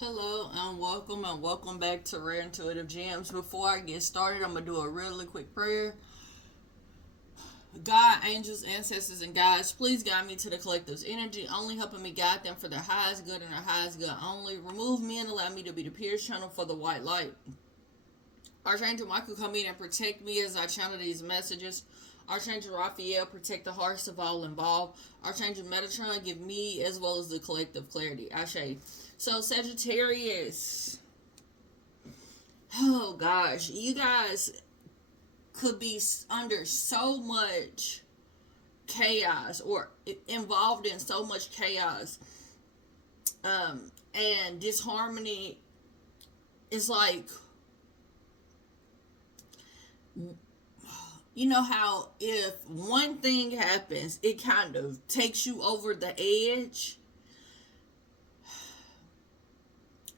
Hello and welcome back to Rare Intuitive Gems. Before I get started, I'm gonna do a really quick prayer. God, angels, ancestors, and guides, please guide me to the collective's energy, only helping me guide them for their highest good and their highest good only. Remove me and allow me to be the pure channel for the white light. Archangel Michael, come in and protect me as I channel these messages. Archangel Raphael, protect the hearts of all involved. Archangel Metatron, give me as well as the collective clarity. Ashe. So, Sagittarius. Oh gosh, you guys could be under so much chaos or involved in so much chaos and disharmony. Is like, you know how if one thing happens, it kind of takes you over the edge?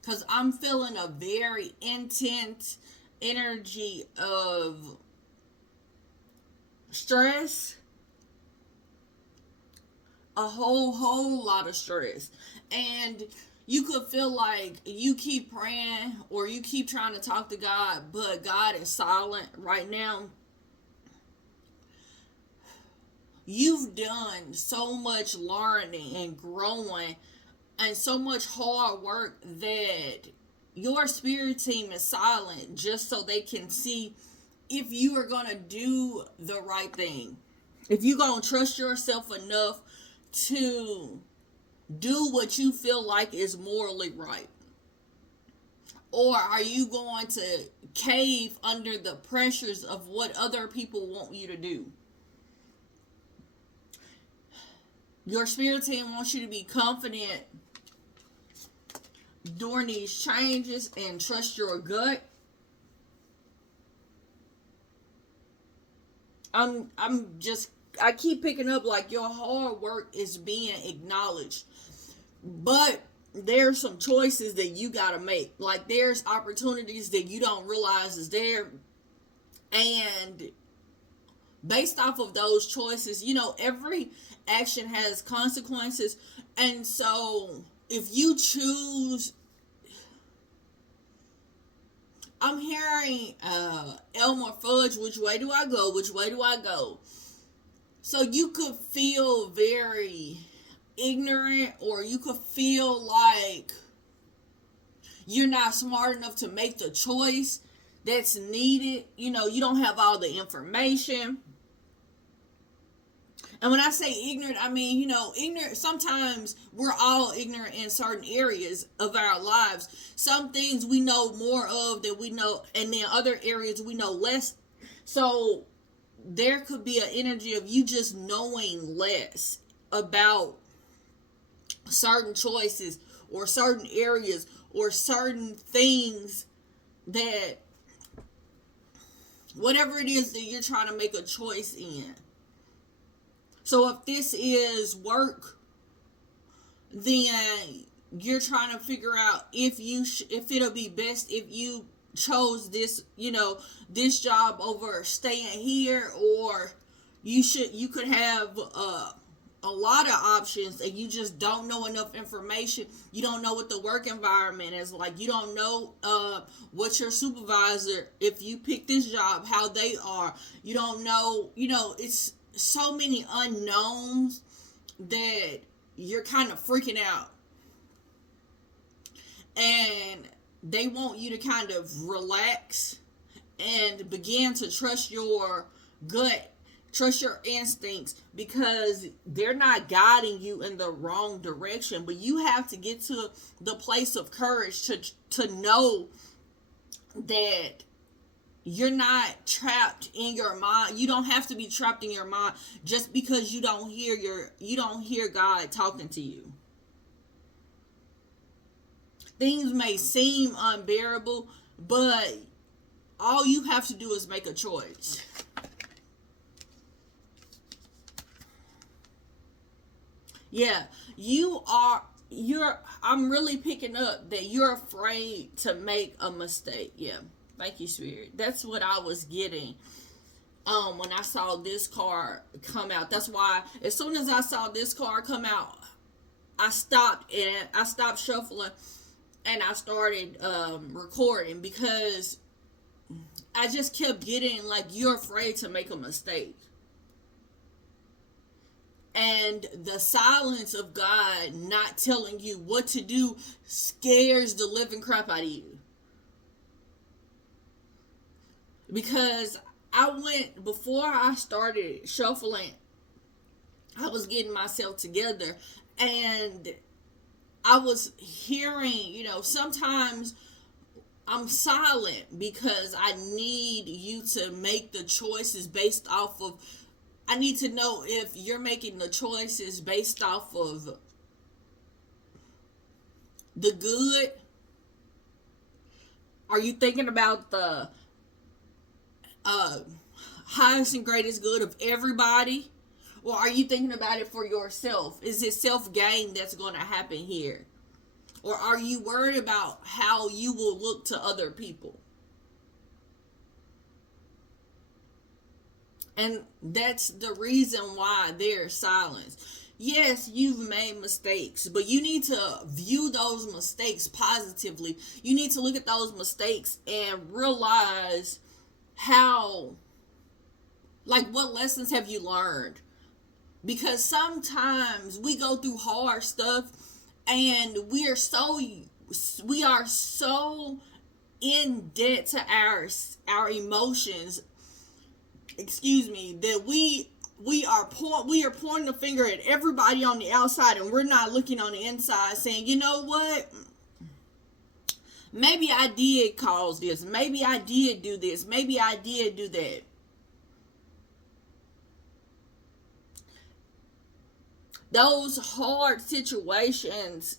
Because I'm feeling a very intense energy of stress. A whole lot of stress. And you could feel like you keep praying or you keep trying to talk to God, but God is silent right now. You've done so much learning and growing and so much hard work that your spirit team is silent just so they can see if you are going to do the right thing. If you're going to trust yourself enough to do what you feel like is morally right. Or are you going to cave under the pressures of what other people want you to do? Your spirit team wants you to be confident during these changes and trust your gut. I keep picking up like your hard work is being acknowledged. But there's some choices that you gotta make. Like there's opportunities that you don't realize is there. And based off of those choices, every action has consequences. And so if you choose, I'm hearing Elmer Fudge, which way do I go? Which way do I go? So you could feel very ignorant, or you could feel like you're not smart enough to make the choice that's needed. You don't have all the information. And when I say ignorant, I mean, ignorant. Sometimes we're all ignorant in certain areas of our lives. Some things we know more of than we know, and then other areas we know less. So there could be an energy of you just knowing less about certain choices or certain areas or certain things, that whatever it is that you're trying to make a choice in. So if this is work, then you're trying to figure out if it'll be best if you chose this, this job over staying here, or you could have a lot of options and you just don't know enough information. You don't know what the work environment is like. You don't know what your supervisor, if you pick this job, how they are. You don't know, it's so many unknowns that you're kind of freaking out. And they want you to kind of relax and begin to trust your gut, trust your instincts, because they're not guiding you in the wrong direction. But you have to get to the place of courage to know that you're not trapped in your mind. You don't have to be trapped in your mind just because you don't hear God talking to you. Things may seem unbearable, but all you have to do is make a choice. Yeah, I'm really picking up that you're afraid to make a mistake. Yeah. Thank you, Spirit. That's what I was getting when I saw this card come out. That's why as soon as I saw this card come out, I stopped shuffling and I started recording because I just kept getting like, you're afraid to make a mistake. And the silence of God not telling you what to do scares the living crap out of you. Because before I started shuffling, I was getting myself together, and I was hearing, sometimes I'm silent because I need you to make the choices based off of, I need to know if you're making the choices based off of the good. Are you thinking about the highest and greatest good of everybody? Or are you thinking about it for yourself? Is it self-gain that's going to happen here? Or are you worried about how you will look to other people? And that's the reason why there's silence. Yes, you've made mistakes, but you need to view those mistakes positively. You need to look at those mistakes and realize how, like, what lessons have you learned? Because sometimes we go through hard stuff and we are so in debt to our emotions, that we are pointing the finger at everybody on the outside, and we're not looking on the inside saying, you know what? Maybe I did cause this. Maybe I did do this. Maybe I did do that. Those hard situations,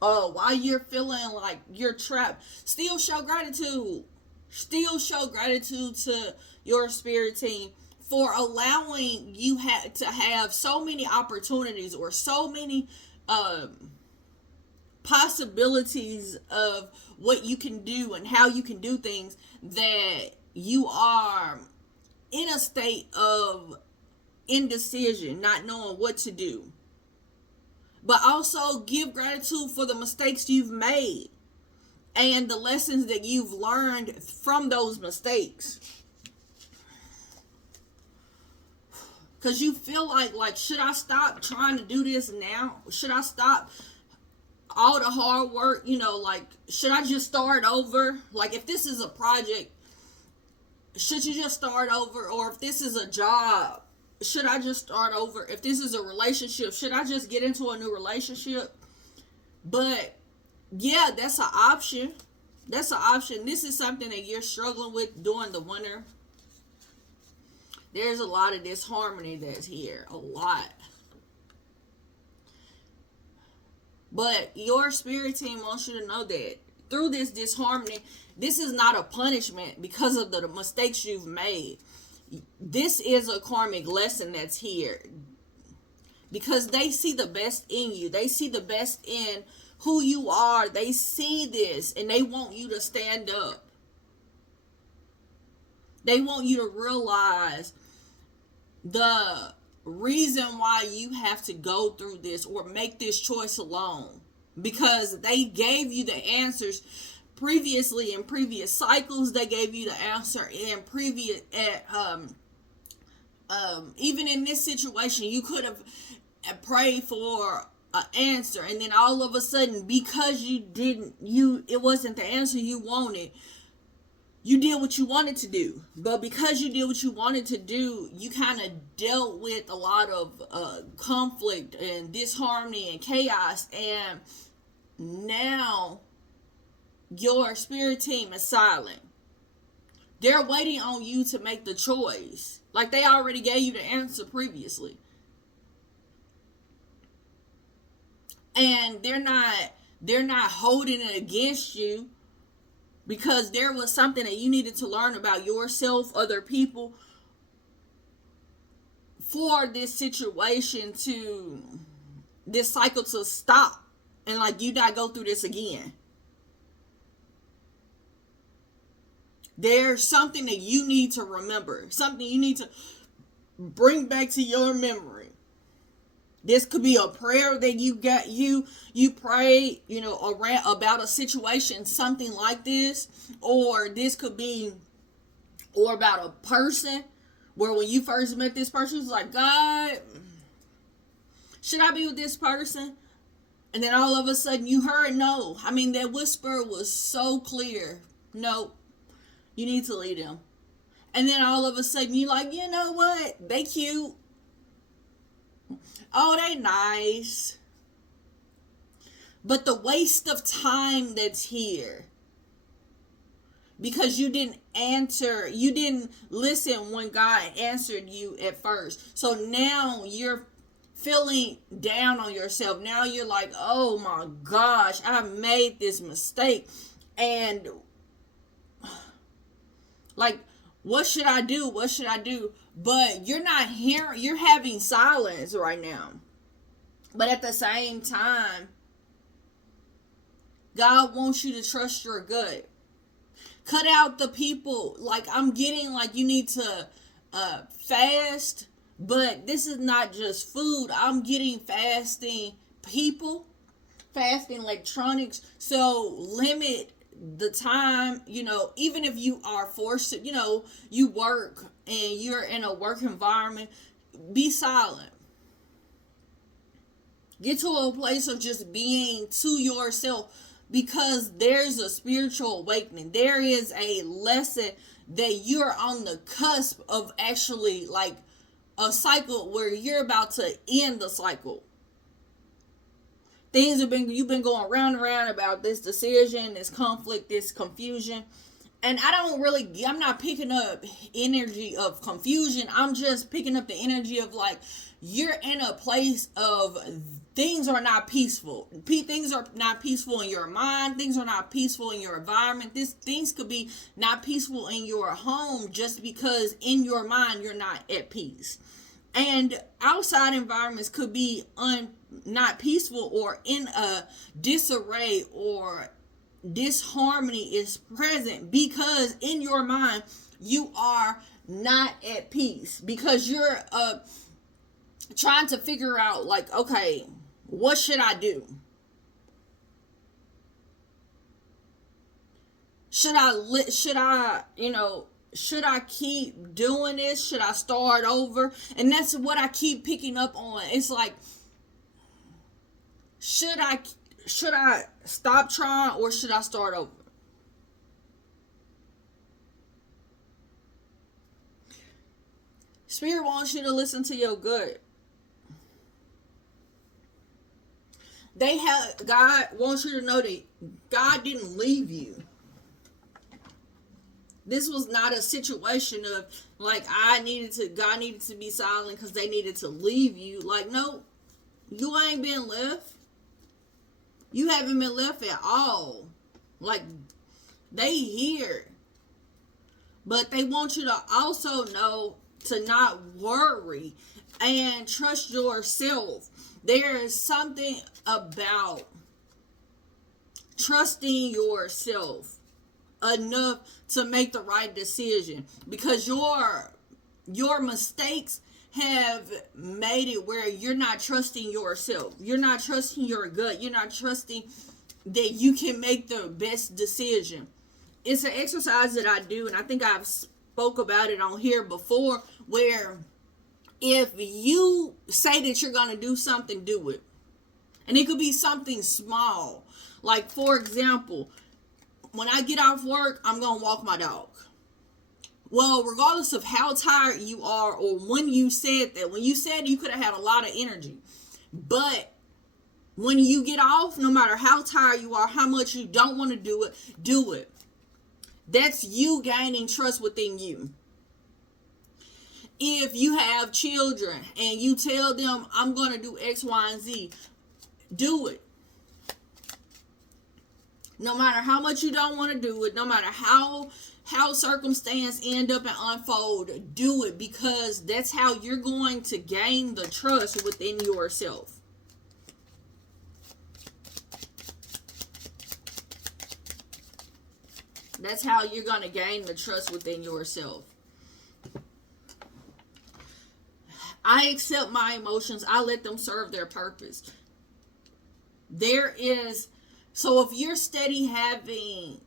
while you're feeling like you're trapped, still show gratitude. Still show gratitude to your spirit team for allowing you to have so many opportunities, or so many possibilities of what you can do and how you can do things, that you are in a state of indecision, not knowing what to do. But also give gratitude for the mistakes you've made and the lessons that you've learned from those mistakes. Because you feel like, should I stop trying to do this now? Should I stop all the hard work? Should I just start over? Like, if this is a project, should you just start over? Or if this is a job, should I just start over? If this is a relationship, should I just get into a new relationship? But yeah, that's an option. That's an option. This is something that you're struggling with during the winter. There's a lot of disharmony that's here. A lot. But your spirit team wants you to know that through this disharmony, this is not a punishment because of the mistakes you've made. This is a karmic lesson that's here. Because they see the best in you. They see the best in who you are. They see this and they want you to stand up. They want you to realize the reason why you have to go through this or make this choice alone. Because they gave you the answers previously in previous cycles. They gave you the answer in previous even in this situation, you could have prayed for an answer, and then all of a sudden, because it wasn't the answer you wanted, you did what you wanted to do. But because you did what you wanted to do, you kind of dealt with a lot of conflict and disharmony and chaos, and now your spirit team is silent. They're waiting on you to make the choice. Like, they already gave you the answer previously. And they're not holding it against you, because there was something that you needed to learn about yourself, other people, for this situation this cycle to stop, and like you not go through this again. There's something that you need to remember, something you need to bring back to your memory. This could be a prayer that you pray, around about a situation, something like this, or this could be, or about a person where when you first met this person, it's like, God, should I be with this person? And then all of a sudden you heard no. I mean, that whisper was so clear. No, you need to leave them. And then all of a sudden you're like, you know what? They cute. Oh, they nice. But the waste of time that's here, because you didn't answer, you didn't listen when God answered you at first. So now you're feeling down on yourself. Now you're like, oh my gosh, I made this mistake. And like, what should I do? What should I do? But you're not hearing, you're having silence right now. But at the same time, God wants you to trust your gut. Cut out the people. Like, I'm getting like you need to fast, but this is not just food. I'm getting fasting people, fasting electronics. So limit the time, even if you are forced to, you work and you're in a work environment, be silent. Get to a place of just being to yourself, because there's a spiritual awakening. There is a lesson that you're on the cusp of, actually like a cycle where you're about to end the cycle. You've been going round and round about this decision, this conflict, this confusion. And I'm not picking up energy of confusion. I'm just picking up the energy of like, you're in a place of things are not peaceful. Things are not peaceful in your mind. Things are not peaceful in your environment. Things could be not peaceful in your home just because in your mind you're not at peace. And outside environments could be not peaceful or in a disarray, or disharmony is present because in your mind you are not at peace, because you're trying to figure out like, okay, what should I do? Should I keep doing this? Should I start over? And that's what I keep picking up on. It's like, should I stop trying, or should I start over? Spirit wants you to listen to your gut. God wants you to know that God didn't leave you. This was not a situation of like, God needed to be silent because they needed to leave you. Like, no, you ain't been left. You haven't been left at all. Like, they here. But they want you to also know to not worry and trust yourself. There is something about trusting yourself enough to make the right decision, because your mistakes have made it where you're not trusting yourself. You're not trusting your gut. You're not trusting that you can make the best decision. It's an exercise that I do, and I think I've spoke about it on here before, where if you say that you're going to do something, do it. And it could be something small. Like, for example, when I get off work, I'm going to walk my dog. Well, regardless of how tired you are, or when you said that, when you said you could have had a lot of energy. But when you get off, no matter how tired you are, how much you don't want to do it, do it. That's you gaining trust within you. If you have children and you tell them, I'm going to do X, Y, and Z, do it. No matter how much you don't want to do it, no matter how circumstance end up and unfold, do it, because that's how you're going to gain the trust within yourself. That's how you're going to gain the trust within yourself. I accept my emotions. I let them serve their purpose. So if you're steady having,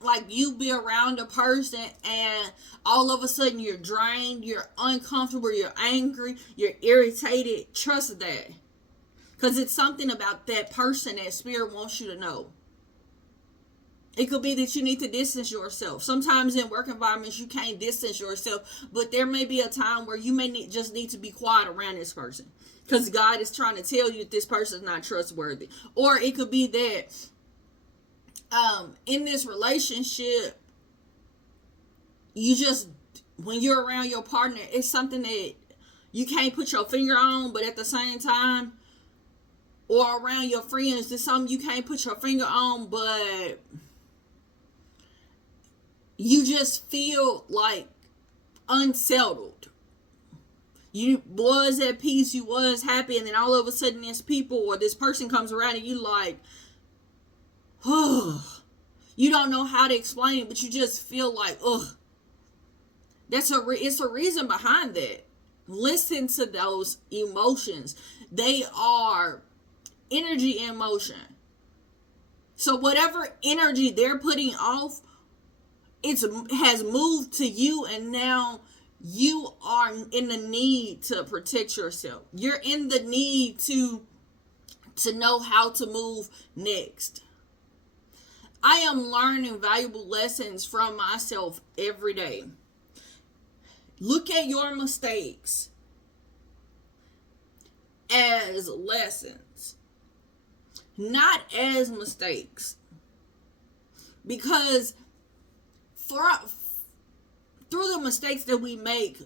like, you be around a person and all of a sudden you're drained, you're uncomfortable, you're angry, you're irritated, trust that. Because it's something about that person that spirit wants you to know. It could be that you need to distance yourself. Sometimes in work environments, you can't distance yourself. But there may be a time where you may just need to be quiet around this person. Because God is trying to tell you this person is not trustworthy. Or it could be that in this relationship, when you're around your partner, it's something that you can't put your finger on, but at the same time, or around your friends, it's something you can't put your finger on, but you just feel like unsettled. You was at peace, you was happy, and then all of a sudden this people or this person comes around and you like, you don't know how to explain it, but you just feel like, it's a reason behind that. Listen to those emotions. They are energy and motion. So whatever energy they're putting off, has moved to you, and now you are in the need to protect yourself. You're in the need to know how to move next. I am learning valuable lessons from myself every day. Look at your mistakes as lessons, not as mistakes. Because through the mistakes that we make,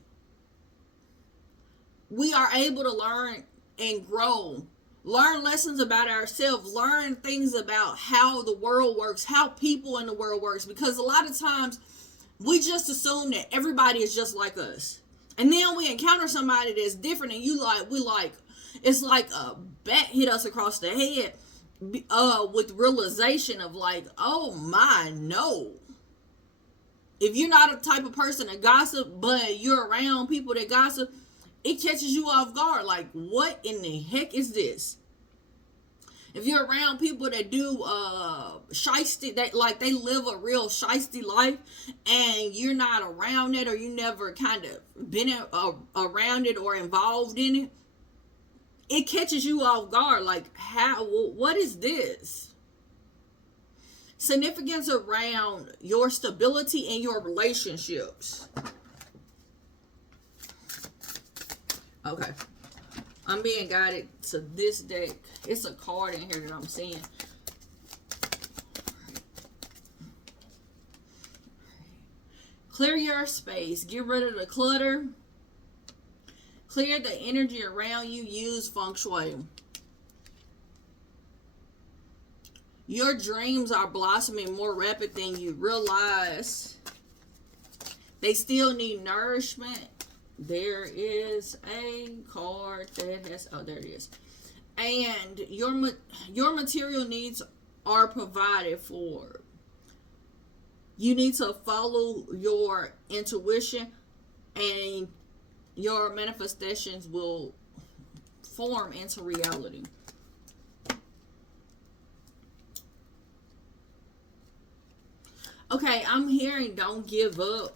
we are able to learn and grow. Learn lessons about ourselves. Learn things about how the world works, how people in the world works. Because a lot of times we just assume that everybody is just like us. And then we encounter somebody that's different, and it's like a bat hit us across the head with realization of like, oh my, no. If you're not a type of person to gossip, but you're around people that gossip, it catches you off guard. Like, what in the heck is this? If you're around people that do shiesty, that they live a real shiesty life, and you're not around it, or you never kind of been around it or involved in it, it catches you off guard. Like, what is this? Significance around your stability and your relationships. Okay. I'm being guided to this deck. It's a card in here that I'm seeing. Clear your space. Get rid of the clutter. Clear the energy around you. Use feng shui. Your dreams are blossoming more rapid than you realize. They still need nourishment. There is a card that has, there it is. And your material needs are provided for. You need to follow your intuition, and your manifestations will form into reality. Okay, I'm hearing don't give up.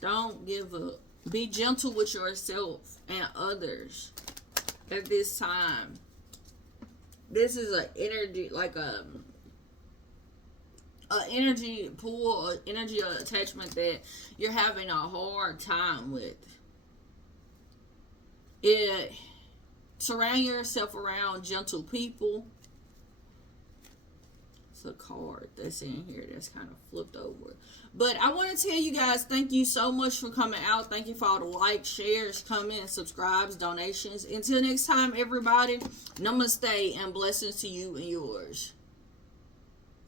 Don't give up. Be gentle with yourself and others at this time. This is an energy, like a energy pool, an energy attachment that you're having a hard time with. Surround yourself around gentle people. It's a card that's in here that's kind of flipped over. But I want to tell you guys, thank you so much for coming out. Thank you for all the likes, shares, comments, subscribes, donations. Until next time, everybody, namaste and blessings to you and yours.